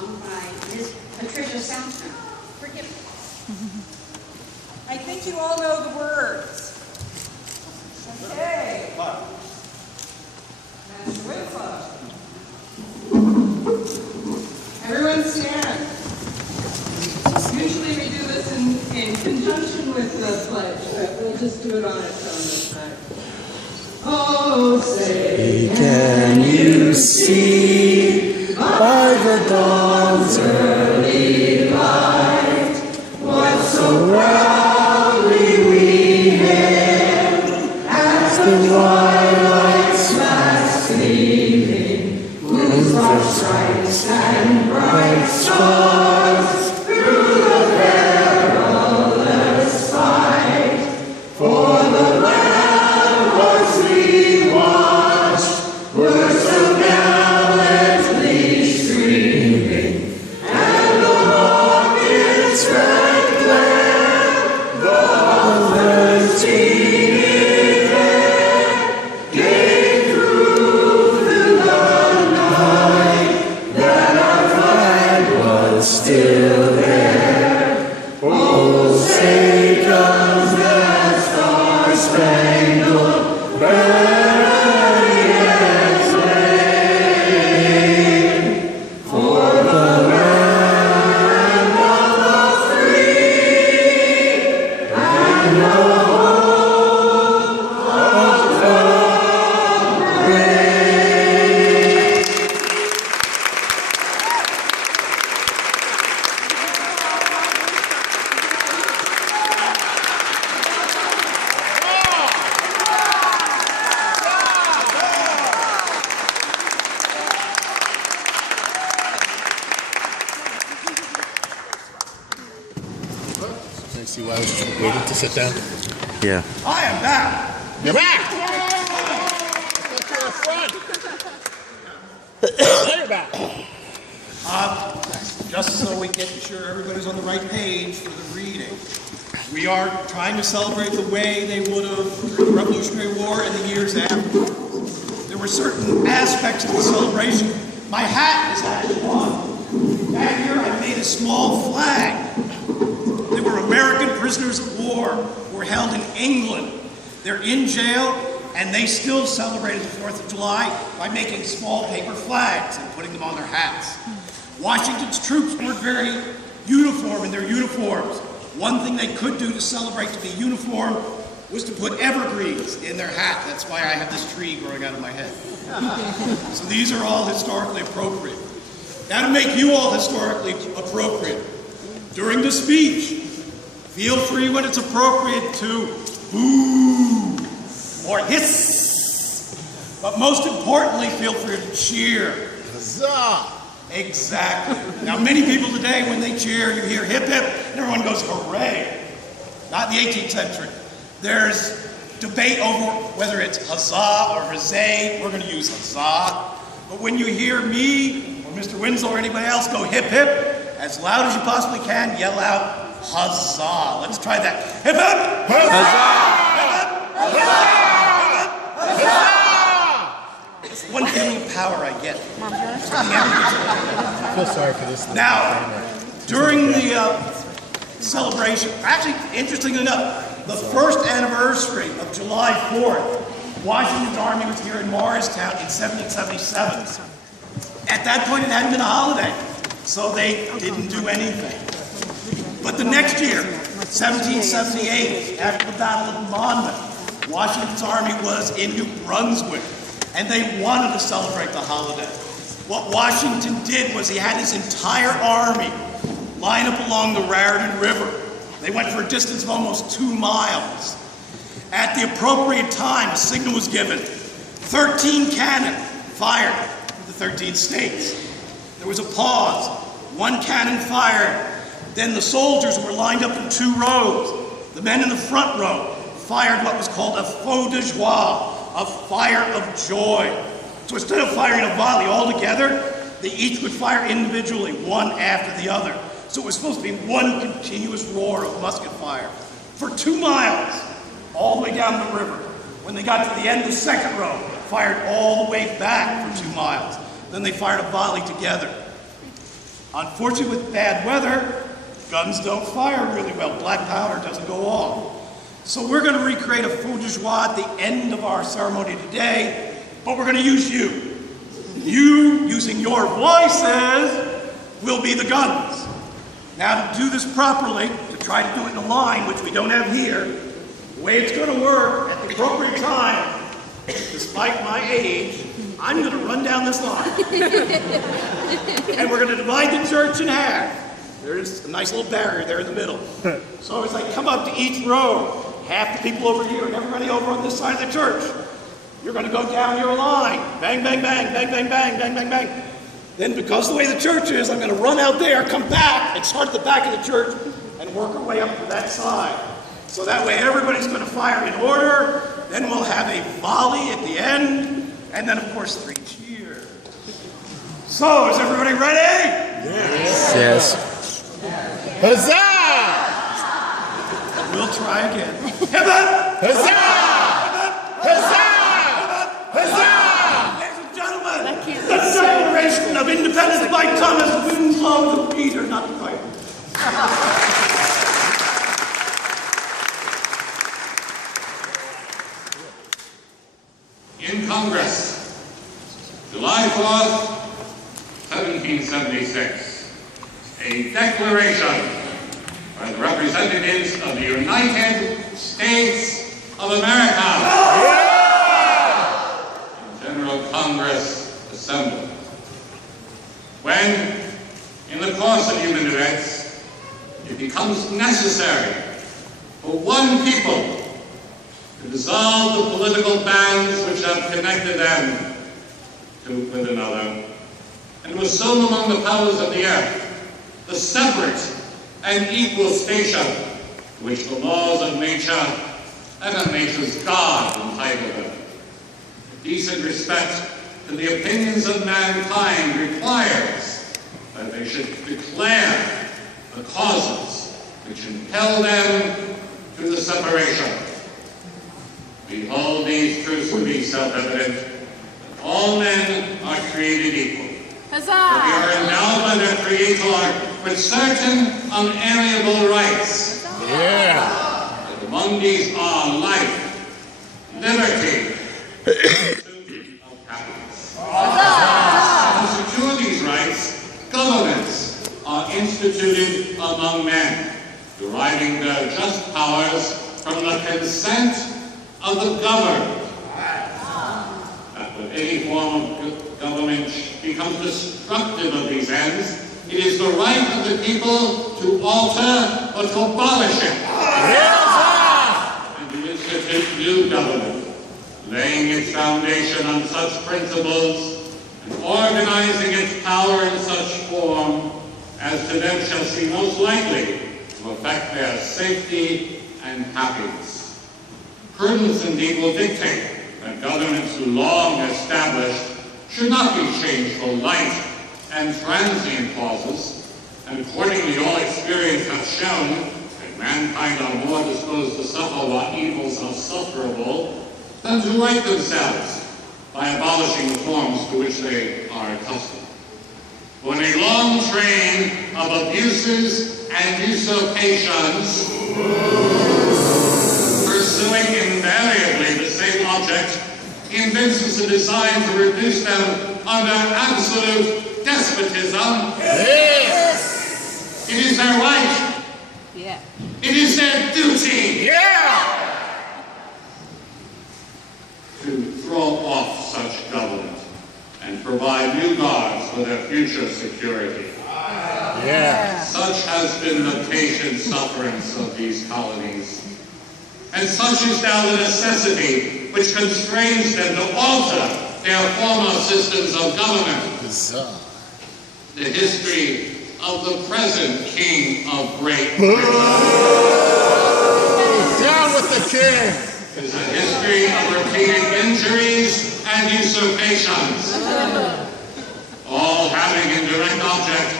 song by Ms. Patricia Southner. Forgive me. I think you all know the words. Okay. Master Whitford. Everyone stand. Usually we do this in conjunction with the pledge, but we'll just do it on its own this time. Oh, say, can you see by the dawn's early light what so proudly we hailed as the twilight's last gleaming, moons are bright and bright stars through the perilous fight, for the land was we watched were so gallantly streaming, and the rocket's red glare, the 13th air, gave through the night that our flag was still there. Oh, say comes the Star-Spangled Banner yet waving, for the land of the free and the home of the brave. I see why I was waiting to sit down. Yeah. I am back. You're back! You're back! Just so we get sure everybody's on the right page for the reading, we are trying to celebrate the way they would have during the Revolutionary War and the years after. There were certain aspects to the celebration. My hat is actually on. Back here I made a small flag. They were American prisoners of war who were held in England. They're in jail, and they still celebrated the 4th of July by making small paper flags and putting them on their hats. Washington's troops weren't very uniform in their uniforms. One thing they could do to celebrate to be uniform was to put evergreens in their hat. That's why I have this tree growing out of my head. So these are all historically appropriate. Now to make you all historically appropriate, during the speech, feel free when it's appropriate to boo or hiss. But most importantly, feel free to cheer. Huzzah! Exactly. Now, many people today, when they cheer, you hear hip hip, and everyone goes hooray. Not in the 18th century. There's debate over whether it's huzzah or huzzay. We're going to use huzzah. But when you hear me or Mr. Winslow or anybody else go hip hip, as loud as you possibly can, yell out huzzah. Let's try that. Hip hip! Huzzah! Hip hip! Huzzah! It's one feeling of power I get. I feel sorry for this. Now, during the celebration, actually, interestingly enough, the first anniversary of July 4th, Washington's army was here in Morristown in 1777. At that point, it hadn't been a holiday, so they didn't do anything. But the next year, 1778, after the Battle of Monmouth, Washington's army was in New Brunswick, and they wanted to celebrate the holiday. What Washington did was he had his entire army line up along the Raritan River. They went for a distance of almost 2 miles. At the appropriate time, a signal was given. 13 cannon fired from the 13 states. There was a pause. 1 cannon fired. Then the soldiers were lined up in 2 rows. The men in the front row fired what was called a feu de joie, a fire of joy. So instead of firing a volley all together, they each would fire individually, one after the other. So it was supposed to be one continuous roar of musket fire for 2 miles, all the way down the river. When they got to the end of the second row, fired all the way back for 2 miles. Then they fired a volley together. Unfortunately, with bad weather, guns don't fire really well. Black powder doesn't go off. So we're going to recreate a feu de joie at the end of our ceremony today, but we're going to use you. You, using your voices, will be the guns. Now, to do this properly, to try to do it in a line, which we don't have here, the way it's going to work at the appropriate time, despite my age, I'm going to run down this line. And we're going to divide the church in half. There's a nice little barrier there in the middle. So as I come up to each row, half the people over here and everybody over on this side of the church, you're going to go down your line. Bang, bang, bang, bang, bang, bang, bang, bang, bang. Then because of the way the church is, I'm going to run out there, come back, and start at the back of the church and work our way up to that side. So that way everybody's going to fire in order. Then we'll have a volley at the end. And then, of course, 3 cheers. So, is everybody ready? Yes. Huzzah! We'll try again. Huzzah! Huzzah! Huzzah! Ladies and gentlemen, the Declaration of Independence by Thomas Winslow the Peter, not the Piper. In Congress, July 4th, 1776, a declaration by the representatives of the United States of America. The General Congress assembled. When, in the course of human events, it becomes necessary for one people to dissolve the political bands which have connected them with another, and to assume among the powers of the earth the separate and equal station to which the laws of nature and of nature's God entitle them. Decent respect to the opinions of mankind requires that they should declare the causes which impel them to the separation. We hold these truths to be self-evident, that all men are created equal. Huzzah! That we are endowed by their Creator with certain unalienable rights. That among these are life, liberty, and pursuit of happiness. To secure these rights, governments are instituted among men, deriving their just powers from the consent of the governed. That when any form of government becomes destructive of these ends, it is the right of the people to alter or to abolish it. And to institute new government, laying its foundation on such principles and organizing its power in such form as to them shall seem most likely to affect their safety and happiness. Prudence indeed will dictate that governments too long established should not be changed for light and transient causes, and accordingly all experience hath shown that mankind are more disposed to suffer what evils are sufferable than to right themselves by abolishing the forms to which they are accustomed. For in a long train of abuses and usurpations, pursuing invariably the same object, evinces a design to reduce them under absolute despotism. Yes! It is their right. Yeah. It is their duty. Yeah! To throw off such government and provide new guards for their future security. Yeah! Such has been the patient sufferance of these colonies. And such is now the necessity which constrains them to alter their former systems of government. Huzzah! The history of the present King of Great Britain Down with the king! is a history of repeated injuries and usurpations, all having in direct object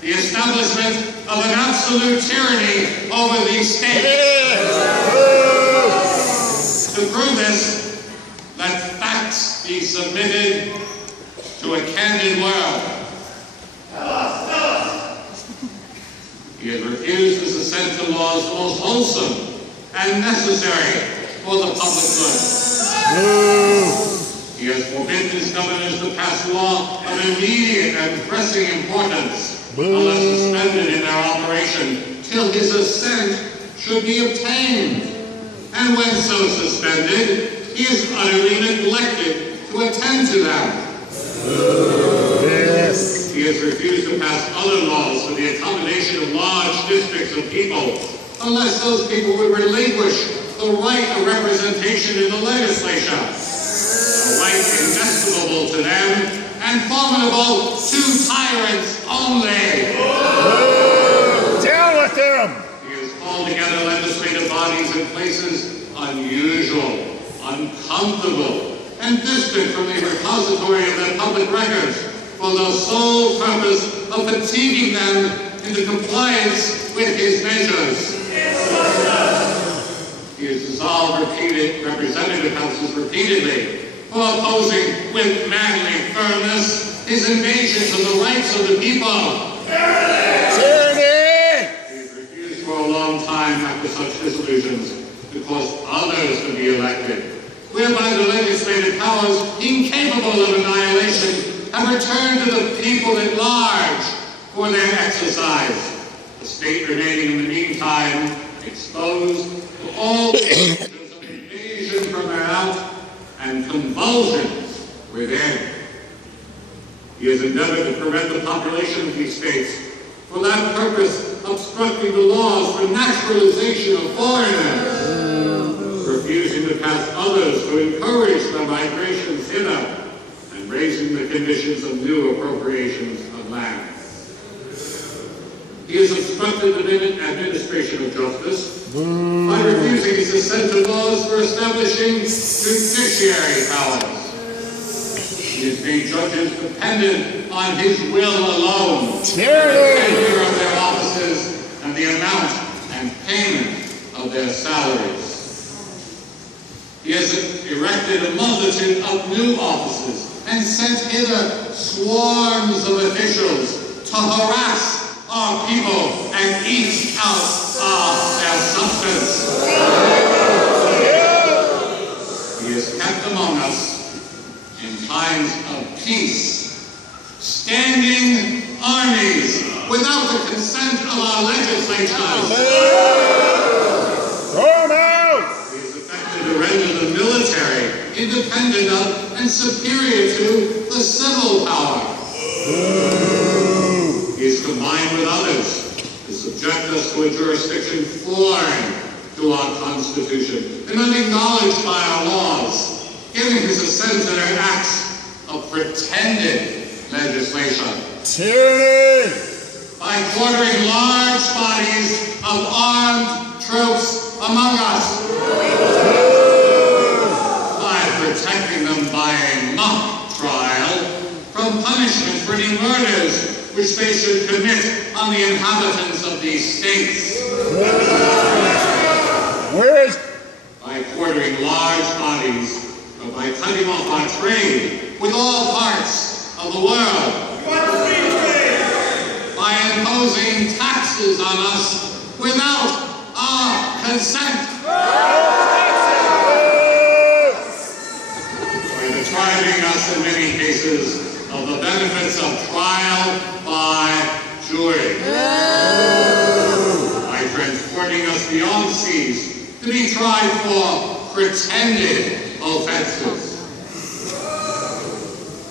the establishment of an absolute tyranny over these states. To prove this, let facts be submitted to a candid world. Tell us, as the most wholesome and necessary for the public good. He has forbidden his governors to pass law of immediate and pressing importance, unless suspended in their operation till his assent should be obtained. And when so suspended, he is utterly neglected to attend to them. Yes. He has refused to pass other laws for the accommodation of large districts of people, unless those people would relinquish the right of representation in the legislature, a right inestimable to them and formidable to tyrants only. Down with them! He has called together legislative bodies in places unusual, uncomfortable, and distant from the repository of their public records for the sole purpose of fatiguing them into compliance with his measures. He has dissolved representative houses repeatedly for opposing with manly firmness his invasions of the rights of the people. Tyranny! He has refused for a long time after such dissolutions to cause others to be elected, whereby the legislative powers, incapable of annihilation, have returned to the people at large for their exercise, the state remaining in the meantime exposed to all dangers of invasion from without and convulsions within. He has endeavored to prevent the population of these states, for that purpose obstructing the laws for naturalization of foreigners, refusing to pass others to encourage the migrations hither, and raising the conditions of new appropriations of land. He has obstructed the administration of justice by refusing his assent to laws for establishing judiciary powers. He has made judges dependent on his will alone, the tenure of their offices, and the amount and payment of their salaries. He has erected a multitude of new offices and sent hither swarms of officials to harass our people and eat out their substance. He has kept among us in times of peace standing armies without the consent of our legislatures. He has effected to render the military independent of and superior to the civil power. He has combined with others to subject us to a jurisdiction foreign to our Constitution and unacknowledged by our laws, giving his assent to their acts of pretended legislation. Tyranny! By quartering large bodies of armed troops among us. By protecting them by a mock trial from punishment for any murders which they should commit on the inhabitants of these states. By quartering large bodies, or by cutting off our trade with all parts of the world. By imposing taxes on us without our consent. By depriving us in many cases of the benefits of trial by jury. By transporting us beyond seas to be tried for pretended offenses.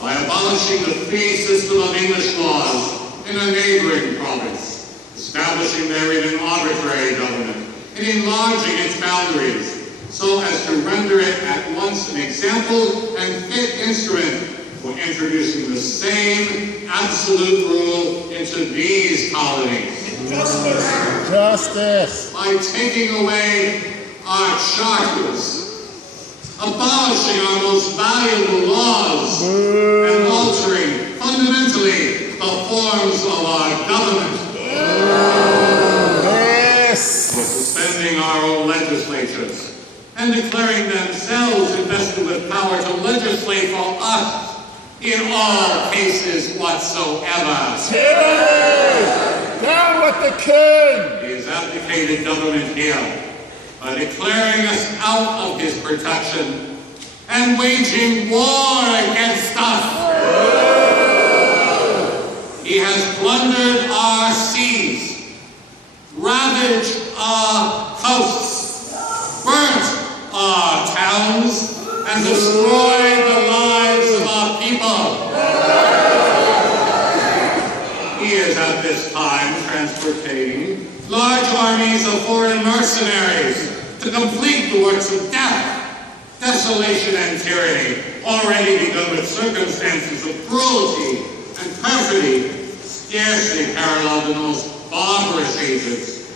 By abolishing the fee system of English laws in a neighboring province, establishing therein an arbitrary government, and enlarging its boundaries so as to render it at once an example and fit instrument for introducing the same absolute rule into these colonies. Justice! By taking away our charters, abolishing our most valuable laws, and altering fundamentally the forms of our government. Yes! For suspending our own legislatures and declaring themselves invested with power to legislate for us in all cases whatsoever. Down but the king! He has abdicated government here by declaring us out of his protection and waging war against us. He has plundered our seas, ravaged our coasts, burnt our towns, and destroyed the lives of our people. He is at this time transporting large armies of foreign mercenaries to complete the works of death, desolation, and tyranny, already begun with circumstances of cruelty and perfidy scarcely paralleled in the most barbarous ages,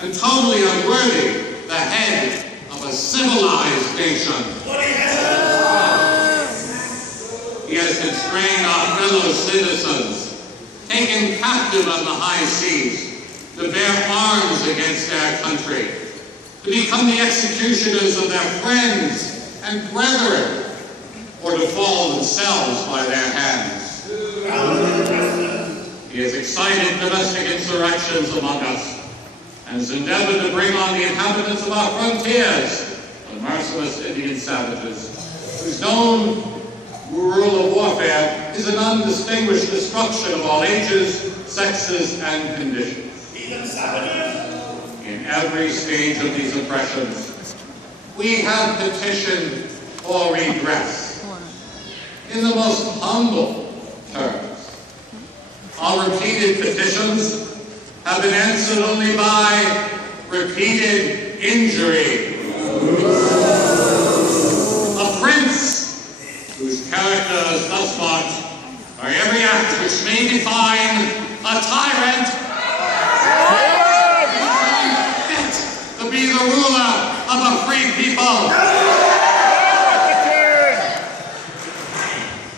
and totally unworthy the head of a civilized nation. He has constrained our fellow citizens, taken captive on the high seas, to bear arms against their country, to become the executioners of their friends and brethren, or to fall themselves by their hands. He has excited domestic insurrections among us, and has endeavored to bring on the inhabitants of our frontiers, the merciless Indian savages, whose known rule of warfare is an undistinguished destruction of all ages, sexes, and conditions. In every stage of these oppressions, we have petitioned for redress in the most humble terms. Our repeated petitions have been answered only by repeated injury. A prince whose character is thus marked by every act which may define a tyrant fit to be the ruler of a free people.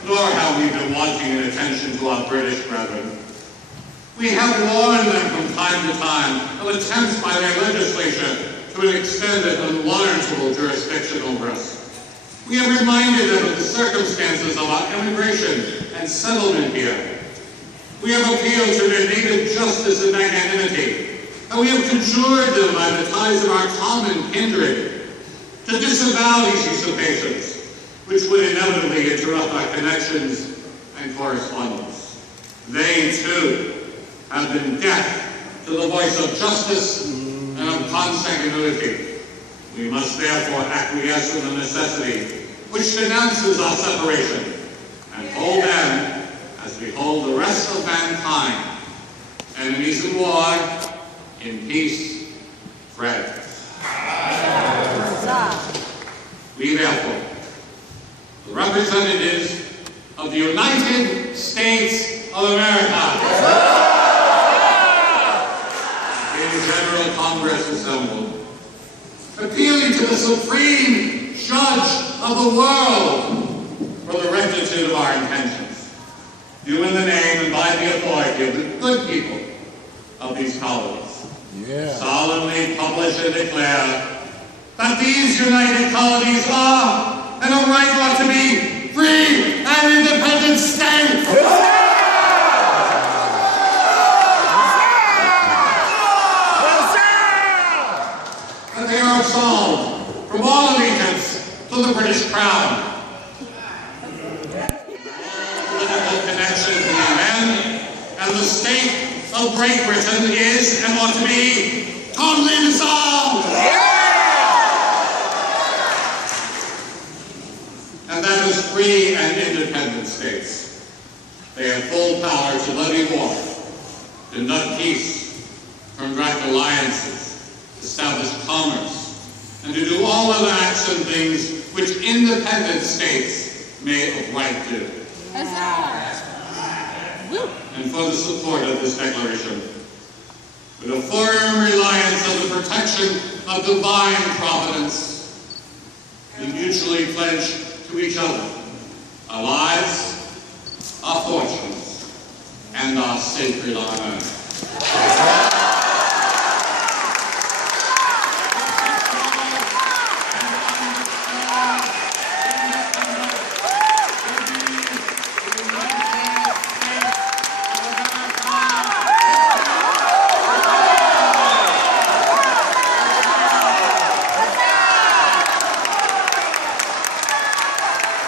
Nor have we been wanting in attention to our British brethren. We have warned them from time to time of attempts by their legislature to extend an unwarrantable jurisdiction over us. We have reminded them of the circumstances of our immigration and settlement here. We have appealed to their native justice and magnanimity, and we have conjured them by the ties of our common kindred to disavow these usurpations, which would inevitably interrupt our connections and correspondence. They, too, have been deaf to the voice of justice and of consanguinity. We must therefore acquiesce in the necessity which denounces our separation, and hold them as we hold the rest of mankind, enemies in war, in peace, friends. We therefore, the representatives of the United States of America, in General Congress assembled, appealing to the Supreme Judge of the world for the rectitude of our intentions, do in the name and by the authority of the good people of these colonies, solemnly publish and declare that these united colonies are and of right ought to be free and independent states. That they are absolved from all allegiance to the British Crown. Political connection between them and the state of Great Britain is and ought to be totally dissolved. And that as free and independent states, they have full power to levy war, conduct peace, contract alliances, establish commerce, and to do all other acts and things which independent states may of right do. And for the support of this declaration, with a firm reliance on the protection of divine providence, we mutually pledge to each other our lives, our fortunes, and our sacred honor.